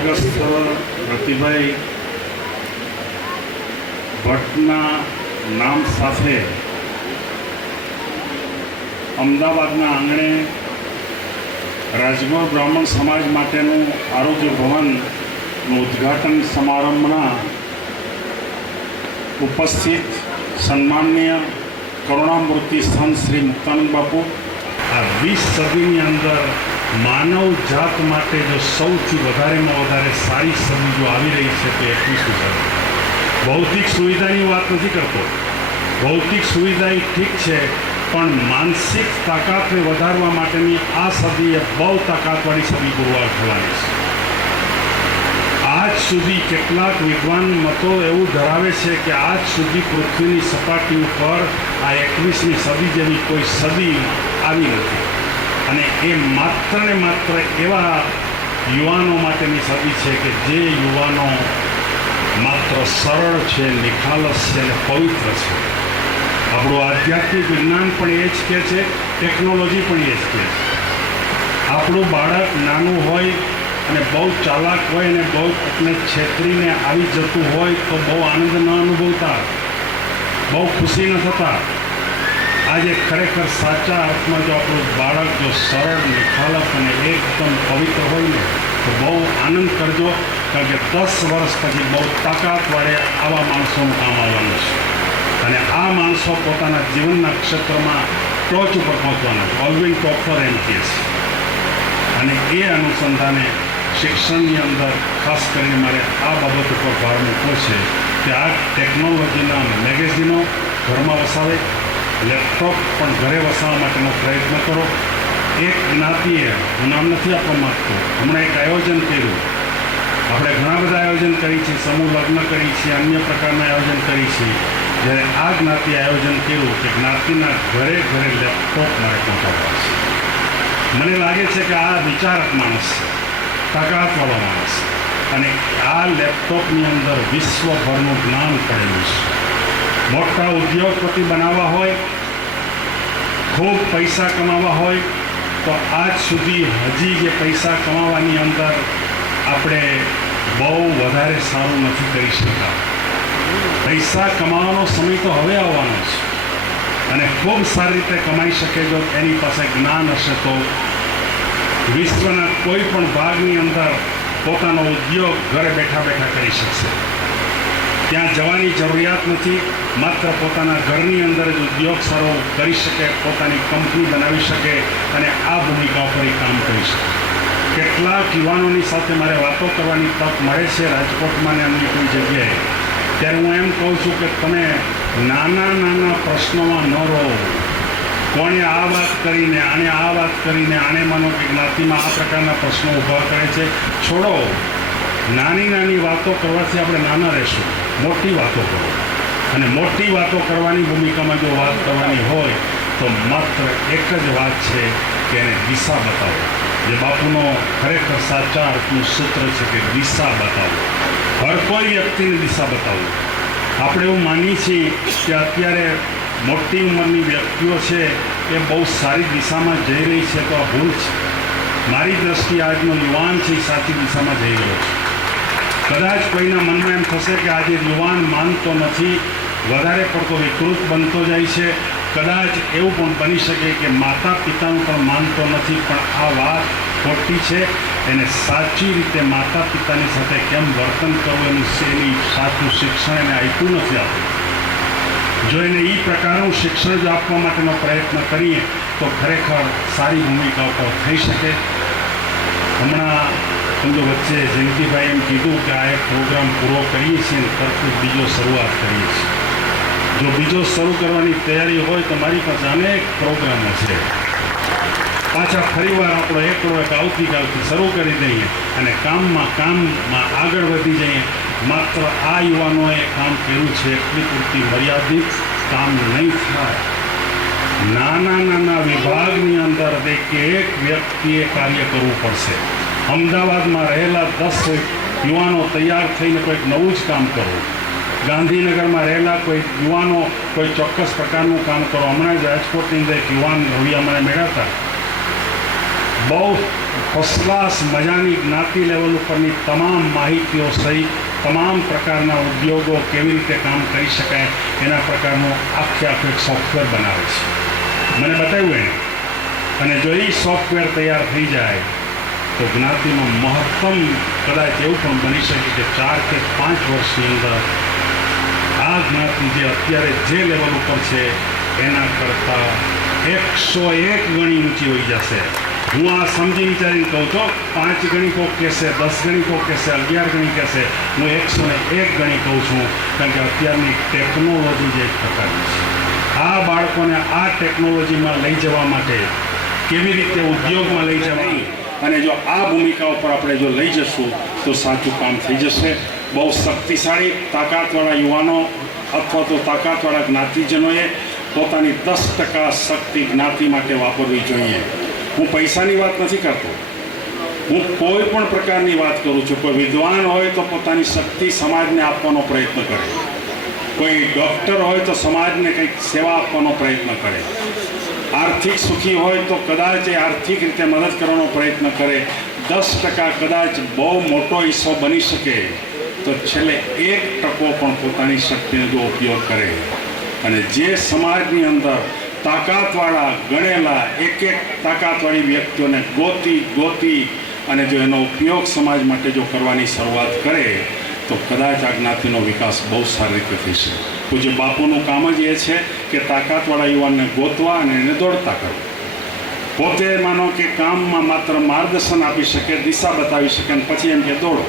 સ્વર્ગસ્થ રતિભાઈ ભટ્ટના નામ સાથે અમદાવાદના આંગણે રાજગોર બ્રાહ્મણ સમાજ માટેનું આરોગ્ય ભવનનું ઉદ્ઘાટન સમારંભના ઉપસ્થિત સન્માનનીય કરુણામૂર્તિ સંત શ્રી મુક્તાનંદ બાપુ, આ 20 સદીની અંદર માનવ જાત માટે જો સૌથી વધારેમાં વધારે સારી સદી જો આવી રહી છે તે 21મી સદી. ભૌતિક સુવિધાની વાત નથી કરતો, ભૌતિક સુવિધા ઠીક છે, પણ માનસિક તાકાતને વધારવા માટેની આ સદી એ બહુ તાકાતવાળી સદી પુરવાર થવાની છે. આજ સુધી કેટલાક વિદ્વાન મતો એવું ધરાવે છે કે આજ સુધી પૃથ્વીની સપાટી ઉપર આ 21મી સદી જેવી કોઈ સદી આવી નથી, અને એ માત્ર ને માત્ર એવા યુવાનો માટેની સદી છે કે જે યુવાનો માત્ર સરળ છે, નિખાલસ છે અને પવિત્ર છે. આપણું આધ્યાત્મિક વિજ્ઞાન પણ એ જ કહે છે, ટેકનોલોજી પણ એ જ કહે છે. આપણું બાળક નાનું હોય અને બહુ ચાલાક હોય અને બહુ એટલે છેતરીને આવી જતું હોય તો બહુ આનંદ ન અનુભવતા, બહુ ખુશી ન થતા. આજે ખરેખર સાચા અર્થમાં જો આપણું બાળક જો સરળ, નિખાલસ અને એકદમ પવિત્ર હોય ને તો બહુ આનંદ કરજો, કારણ કે 10 વર્ષ પછી બહુ તાકાત વડે આવા માણસોનું કામ આવવાનું છે, અને આ માણસો પોતાના જીવનના ક્ષેત્રમાં ટોચ ઉપર પહોંચવાના, ઓલવિન ટોપ પર એમ કહે છે. અને એ અનુસંધાને શિક્ષણની અંદર ખાસ કરીને મારે આ બાબત ઉપર ભાર મૂકવો છે કે આ ટેકનોલોજીના મેગેઝિનો ઘરમાં વસાવે, લેપટોપ પણ ઘરે વસાવવા માટેનો પ્રયત્ન કરો. એક જ્ઞાતિએ, હું નામ નથી આપવા માગતો, હમણાં એક આયોજન કર્યું. આપણે ઘણા બધા આયોજન કરી છે, સમૂહ લગ્ન કરી છે, અન્ય પ્રકારના આયોજન કરી છે. જ્યારે આ જ્ઞાતિ આયોજન કર્યું કે જ્ઞાતિના ઘરે ઘરે લેપટોપ મારે પહોંચાડવા છે. મને લાગે છે કે આ વિચારક માણસ છે, તાકાતવાળો માણસ, અને આ લેપટોપની અંદર વિશ્વભરનું જ્ઞાન પડેલું છે. મોટા ઉદ્યોગપતિ બનાવવા હોય, ખૂબ પૈસા કમાવા હોય તો આજ સુધી હજી જે પૈસા કમાવાની અંદર આપણે બહુ વધારે સારું નથી કરી શકતા. પૈસા કમાવાનો સમય તો હવે આવવાનો છે, અને ખૂબ સારી રીતે કમાઈ શકે જો એની પાસે જ્ઞાન હશે તો વિશ્વના કોઈ પણ ભાગની અંદર પોતાનો ઉદ્યોગ ઘરે બેઠા બેઠા કરી શકશે. ત્યાં જવાની જરૂરિયાત નથી, માત્ર પોતાના ઘરની અંદર જ ઉદ્યોગ સારો કરી શકે, પોતાની કંપની બનાવી શકે અને આ ભૂમિકા પર કામ કરી શકે. કેટલાક યુવાનોની સાથે મારે વાતો કરવાની તક મળે છે રાજકોટમાં ને અન્ય કોઈ જગ્યાએ, ત્યારે હું એમ કહું છું કે તમે નાના નાના પ્રશ્નોમાં ન રહો. કોણે આ વાત કરીને, આણે આ વાત કરીને, આણે માનો કે જ્ઞાતિમાં આ પ્રકારના પ્રશ્નો ઊભા કરે છે, છોડો. નાની નાની વાતો કરવાથી આપણે નાના રહેશું, મોટી વાતો કરો. અને મોટી વાતો કરવાની ભૂમિકામાં જો વાત કરવાની હોય તો માત્ર એક જ વાત છે કે એને દિશા બતાવો. જે બાપુનો ખરેખર સાચા અર્થનું સૂત્ર છે કે દિશા બતાવો. હર કોઈ વ્યક્તિને દિશા બતાવો. આપણે એવું માનીએ છીએ કે અત્યારે મોટી ઉંમરની વ્યક્તિઓ છે એ બહુ સારી દિશામાં જઈ રહી છે, તો આ ભૂલ છે. મારી દ્રષ્ટિએ આજનો યુવાન છે એ સાચી દિશામાં જઈ રહ્યો છે. કદાચ કોઈના મનમાં એમ થશે કે આજે યુવાન માનતો નથી, વધારે પડતો વિકૃત બનતો જાય છે. કદાચ એવું પણ બની શકે કે માતા પિતાનું પણ માનતો નથી, પણ આ વાત ખોટી છે. એને સાચી રીતે માતા પિતાની સાથે કેમ વર્તન કરવું એનું સાચું શિક્ષણ એને આપ્યું નથી આપ્યું. જો એને એ પ્રકારનું શિક્ષણ જ આપવા માટેનો પ્રયત્ન કરીએ તો ખરેખર સારી ભૂમિકાઓ પર થઈ શકે. હમણાં સમજો વચ્ચે જયંતિભાઈ એમ કીધું કે આ એક પ્રોગ્રામ પૂરો કરીએ છીએ અને તરત બીજો શરૂઆત કરીએ છીએ. જો બીજો શરૂ કરવાની તૈયારી હોય તો મારી પાસે અનેક પ્રોગ્રામો છે. પાછા ફરીવાર આપણો એકડો એક આવતીકાલથી શરૂ કરી દઈએ અને કામમાં આગળ વધી જઈએ. માત્ર આ યુવાનોએ કામ કર્યું છે એટલી પૂરતી મર્યાદિત કામ નહીં થાય. નાના નાના વિભાગની અંદર એક વ્યક્તિએ કાર્ય કરવું પડશે. અમદાવાદમાં રહેલા 10 યુવાનો તૈયાર થઈને કોઈક નવું જ કામ કરવું. ગાંધીનગરમાં રહેલા કોઈ યુવાનો કોઈ ચોક્કસ પ્રકારનું કામ કરો. હમણાં જ રાજકોટની અંદર એક યુવાન રવિયા મને મળ્યા હતા. બહુ ફર્સ્ટ ક્લાસ મજાની જ્ઞાતિ લેવલ ઉપરની તમામ માહિતીઓ સહિત તમામ પ્રકારના ઉદ્યોગો કેવી રીતે કામ કરી શકાય એના પ્રકારનું આખું એક સોફ્ટવેર બનાવે છે. મને બતાવ્યું એને, અને જો એ સોફ્ટવેર તૈયાર થઈ જાય તો જ્ઞાતિમાં મહત્તમ કદાચ એવું પણ બની શકે કે 4 કે 5 વર્ષની અંદર આ જ્ઞાતિ જે અત્યારે જે લેવલ ઉપર છે એના કરતાં 101 ગણી ઊંચી હોઈ જશે. હું આ સમજી વિચારીને કહું છું. 5 ગણી કોક કહેશે, 10 ગણી કોક કહેશે, 11 ગણી કહેશે, હું 101 ગણી કહું છું. કારણ કે અત્યારની ટેકનોલોજી જે પ્રકારની છે, આ બાળકોને આ ટેકનોલોજીમાં લઈ જવા માટે કેવી રીતે ઉદ્યોગમાં લઈ જવાય, અને જો આ ભૂમિકા ઉપર આપણે જો લઈ જશું તો સાચું કામ થઈ જશે. બહુ શક્તિશાળી તાકાતવાળા યુવાનો અથવા તો તાકાતવાળા જ્ઞાતિજનોએ પોતાની 10% શક્તિ જ્ઞાતિ માટે વાપરવી જોઈએ. હું પૈસાની વાત નથી કરતો, હું કોઈ પણ પ્રકારની વાત કરું છું. કોઈ વિદ્વાન હોય તો પોતાની શક્તિ સમાજને આપવાનો પ્રયત્ન કરે, કોઈ ડૉક્ટર હોય તો સમાજને કંઈક સેવા આપવાનો પ્રયત્ન કરે, આર્થિક સુખી હોય તો કદાચ એ આર્થિક રીતે મદદ કરવાનો પ્રયત્ન કરે. 10% કદાચ બહુ મોટો હિસ્સો બની શકે તો છેલ્લે 1% પણ પોતાની શક્તિનો જો ઉપયોગ કરે, અને જે સમાજની અંદર તાકાતવાળા ગણેલા એક તાકાતવાળી વ્યક્તિઓને ગોતી અને જો એનો ઉપયોગ સમાજ માટે જો કરવાની શરૂઆત કરે તો કદાચ આ જ્ઞાતિનો વિકાસ બહુ સારી રીતે થઈ શકે. પૂજ્ય બાપુનું કામ જ એ છે કે તાકાતવાળા યુવાનને ગોતવા અને એને દોડતા કરવું. પોતે માનો કે કામમાં માત્ર માર્ગદર્શન આપી શકે, દિશા બતાવી શકે, અને પછી એમ કે દોડો.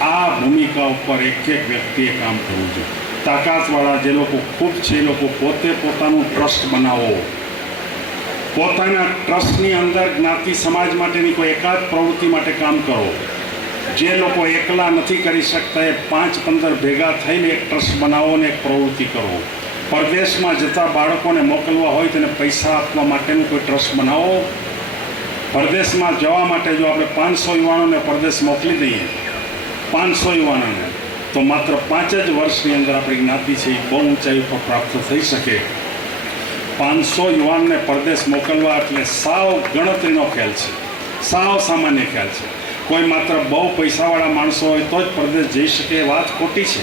આ ભૂમિકા ઉપર એક વ્યક્તિએ કામ કરવું જોઈએ. તાકાતવાળા જે લોકો ખૂબ છે એ લોકો પોતે પોતાનું ટ્રસ્ટ બનાવો, પોતાના ટ્રસ્ટની અંદર જ્ઞાતિ સમાજ માટેની કોઈ એકાદ પ્રવૃત્તિ માટે કામ કરો. જે લોકો એકલા નથી કરી શકતા એ 5-15 ભેગા થઈને એક ટ્રસ્ટ બનાવો અને એક પ્રવૃત્તિ કરો. પરદેશમાં જતા બાળકોને મોકલવા હોય તેને પૈસા આપવા માટેનું કોઈ ટ્રસ્ટ બનાવો. પરદેશમાં જવા માટે જો આપણે 500 યુવાનોને પરદેશ મોકલી દઈએ, 500 યુવાનોને, તો માત્ર 5 જ વર્ષની અંદર આપણી જ્ઞાતિ છે એ બહુ ઊંચાઈ ઉપર પ્રાપ્ત થઈ શકે. 500 યુવાનને પરદેશ મોકલવા એટલે સાવ ગણતરીનો ખ્યાલ છે, સાવ સામાન્ય ખ્યાલ છે. કોઈ માત્ર બહુ પૈસાવાળા માણસો હોય તો જ પરદેશ જઈ શકે એ વાત ખોટી છે.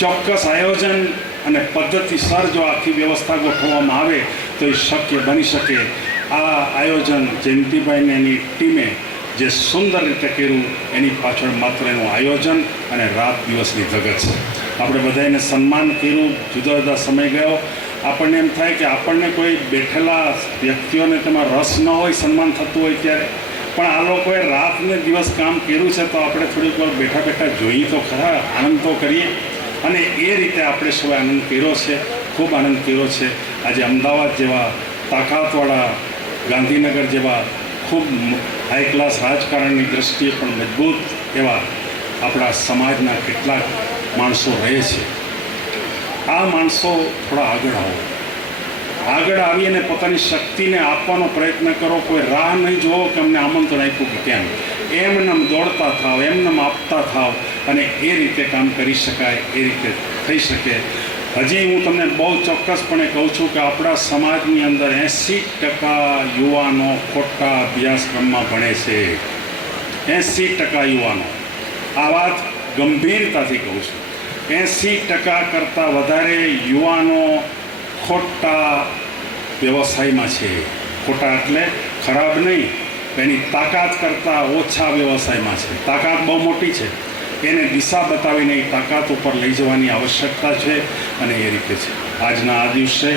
ચોક્કસ આયોજન અને પદ્ધતિસર જો આખી વ્યવસ્થા ગોઠવવામાં આવે તો એ શક્ય બની શકે. આ આયોજન જયંતિભાઈને એની ટીમે જે સુંદર રીતે કર્યું એની પાછળ માત્ર એનું આયોજન અને રાત દિવસની ધગત છે. આપણે બધાને સન્માન કર્યું, જુદા જુદા સમય ગયો. આપણને એમ થાય કે આપણને કોઈ બેઠેલા વ્યક્તિઓને તેમાં રસ ન હોય, સન્માન થતું હોય ત્યારે, પણ આ લોકોએ રાત ને દિવસ કામ કર્યું છે તો આપણે થોડીક વાર બેઠા બેઠા જોઈએ તો ખરા, આનંદ તો કરીએ. અને એ રીતે આપણે સૌ આનંદ કર્યો છે, ખૂબ આનંદ કર્યો છે. આજે અમદાવાદ જેવા તાકાતવાળા, ગાંધીનગર જેવા ખૂબ હાઈ ક્લાસ રાજકારણની દ્રષ્ટિએ પણ મજબૂત એવા આપણા સમાજના કેટલાક માણસો રહે છે. આ માણસો થોડા આગળ આવો, આગળ આવી અને પોતાની શક્તિને આપવાનો પ્રયત્ન કરો. કોઈ રાહ નહીં જોવો કે અમને આમંત્રણ આપ્યું કે કેમ, એમનેમ દોડતા થાવ, એમનેમ આપતા થાવ, અને એ રીતે કામ કરી શકાય, એ રીતે થઈ શકે. હજી હું તમને બહુ ચોક્કસપણે કહું છું કે આપણા સમાજની અંદર 80% યુવાનો ખોટા અભ્યાસક્રમમાં ભણે છે. 80% યુવાનો, આ વાત ગંભીરતાથી કહું છું. 80% કરતાં વધારે યુવાનો ખોટા વ્યવસાયમાં છે. ખોટા એટલે ખરાબ નહીં, એની તાકાત કરતાં ઓછા વ્યવસાયમાં છે. તાકાત બહુ મોટી છે, એને દિશા બતાવીને એ તાકાત ઉપર લઈ જવાની આવશ્યકતા છે, અને એ રીતે છે. આજના આ દિવસે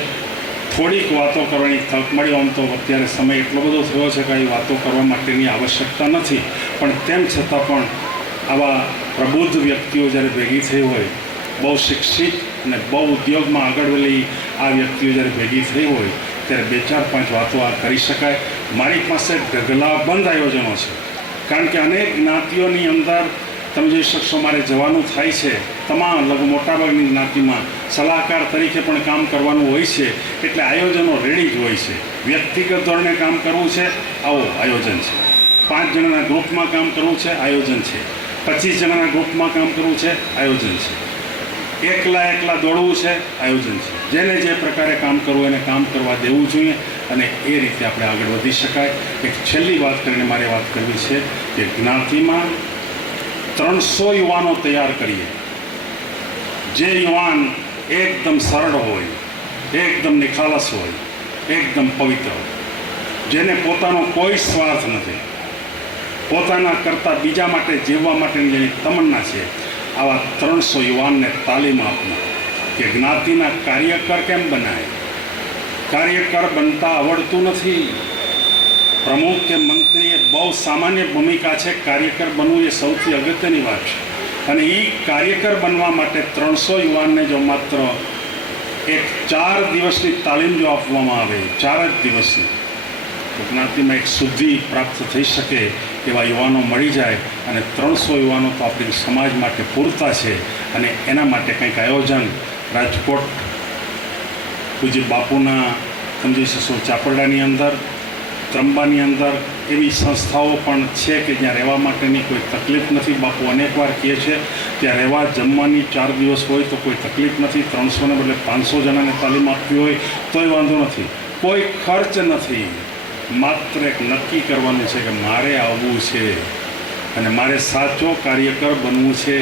થોડીક વાતો કરવાની તક મળી. આમ તો અત્યારે સમય એટલો બધો થયો છે કે એ વાતો કરવા માટેની આવશ્યકતા નથી, પણ તેમ છતાં પણ આવા પ્રબુદ્ધ વ્યક્તિઓ જ્યારે ભેગી થઈ હોય, બહુ શિક્ષિત અને બહુ ઉદ્યોગમાં આગળ વહેલી આ વ્યક્તિઓ જ્યારે ભેગી થઈ હોય ત્યારે 2-4-5 વાતો આ કરી શકાય. મારી પાસે ઢગલાબંધ આયોજનો છે, કારણ કે અનેક જ્ઞાતિઓની અંદર તમે જોઈ શકશો મારે જવાનું થાય છે. તમામ મોટાભાગની જ્ઞાતિમાં સલાહકાર તરીકે પણ કામ કરવાનું હોય છે, એટલે આયોજનો રેડી જ હોય છે. વ્યક્તિગત ધોરણે કામ કરવું છે, આવો આયોજન છે. 5 જણાના ગ્રુપમાં કામ કરવું છે, આયોજન છે. 25 જણાના ગ્રુપમાં કામ કરવું છે, આયોજન છે. એકલા દોડવું છે, આયોજન છે. જેને જે પ્રકારે કામ કરવું એને કામ કરવા દેવું જોઈએ. અને એ રીતે આપણે આગળ વધી શકાય. એક છેલ્લી વાત કરીને મારે વાત કરવી છે કે જ્ઞાતિમાં 300 યુવાનો તૈયાર કરીએ, જે યુવાન એકદમ સરળ હોય, એકદમ નિખાલસ હોય, એકદમ પવિત્ર હોય, જેને પોતાનો કોઈ સ્વાર્થ નથી, પોતાના કરતાં બીજા માટે જીવવા માટેની જેની તમન્ના છે, આવા 300 યુવાનને તાલીમ આપના કે જ્ઞાતિના કાર્યકર કેમ બનાય. કાર્યકર બનતા આવડતું નથી. પ્રમુખ કે મંત્રી એ બહુ સામાન્ય ભૂમિકા છે, કાર્યકર બનવું એ સૌથી અગત્યની વાત છે. અને એ કાર્યકર બનવા માટે 300 યુવાનને જો માત્ર એક 4 દિવસની તાલીમ જો આપવામાં આવે, 4 જ દિવસની, તો જ્ઞાતિમાં એક શુદ્ધિ પ્રાપ્ત થઈ શકે એવા યુવાનો મળી જાય. અને 300 યુવાનો તો આપણી સમાજ માટે પૂરતા છે. અને એના માટે કંઈક આયોજન રાજકોટ પૂજ્ય બાપુના સમજી શકશો ચાપરડાની અંદર, ત્રંબાની અંદર એવી સંસ્થાઓ પણ છે કે જ્યાં રહેવા માટેની કોઈ તકલીફ નથી. બાપુ અનેકવાર કહે છે ત્યાં રહેવા જમવાની 4 દિવસ હોય તો કોઈ તકલીફ નથી. 300ને બદલે 500 જણાને તાલીમ આપવી હોય તોય વાંધો નથી, કોઈ ખર્ચ નથી. માત્ર એક નક્કી કરવાનું છે કે મારે આવવું છે અને મારે સાચો કાર્યકર બનવું છે.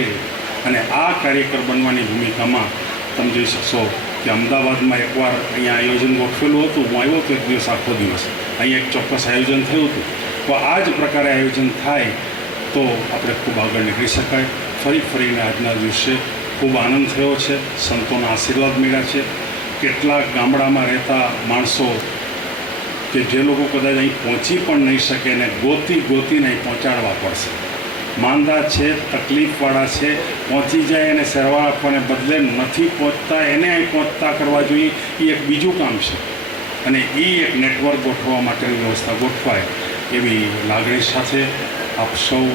અને આ કાર્યકર બનવાની ભૂમિકામાં તમે જોઈ શકશો કે અમદાવાદમાં એકવાર અહીંયા આયોજન ગોઠવેલું હતું. હું આવ્યો હતો એક દિવસ, આખો દિવસ અહીંયા એક ચોક્કસ આયોજન થયું હતું. તો આ જ પ્રકારે આયોજન થાય તો આપણે ખૂબ આગળ નીકળી શકાય. ફરીને આજના દિવસે ખૂબ આનંદ થયો છે. સંતોના આશીર્વાદ મળ્યા છે. કેટલાક ગામડામાં રહેતા માણસો કે જે લોકો કદાચ અહીં પહોંચી પણ નહીં શકે ને ગોતીને અહીં પહોંચાડવા પડશે. માંદા છે, તકલીફવાળા છે, પહોંચી જાય અને સેવા આપવાને બદલે નથી પહોંચતા એને અહીં પહોંચતા કરવા જોઈએ, એ એક બીજું કામ છે. અને એ એક નેટવર્ક ગોઠવવા માટેની વ્યવસ્થા ગોઠવાય એવી લાગણી સાથે આપ સૌ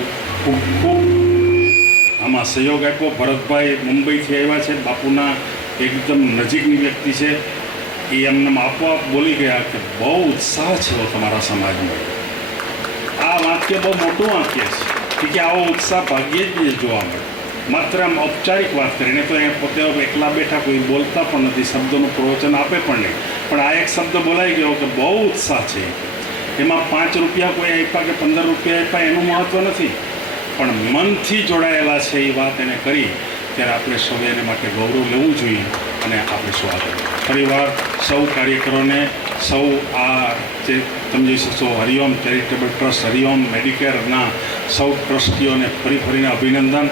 ખૂબ આમાં સહયોગ આપ્યો. ભરતભાઈ મુંબઈથી આવ્યા છે, બાપુના એકદમ નજીકની વ્યક્તિ છે. એ એમને આપોઆપ બોલી ગયા કે બહુ ઉત્સાહ છે તમારા સમાજમાં. આ વાક્ય બહુ મોટું વાક્ય છે કે આવો ઉત્સાહ ભાગ્યે જ જોવા મળે. માત્ર આમ ઔપચારિક વાત કરીને તો એ પોતે એકલા બેઠા કોઈ બોલતા પણ નથી, શબ્દોનું પ્રવચન આપે પણ નહીં. પણ આ એક શબ્દ બોલાઈ ગયો કે બહુ ઉત્સાહ છે. એમાં 5 રૂપિયા કોઈ આપ્યા કે 15 રૂપિયા આપ્યા એનું મહત્ત્વ નથી, પણ મનથી જોડાયેલા છે એ વાત એને કરી ત્યારે આપણે સૌ એને માટે ગૌરવ લેવું જોઈએ. અને આપણે શું આગળ ફરીવાર સૌ કાર્યકરોને, સૌ આ જે તમે જોઈ શકશો હરિઓમ ચેરિટેબલ ટ્રસ્ટ, હરિઓમ મેડિકેરના સૌ ટ્રસ્ટીઓને ફરીને અભિનંદન.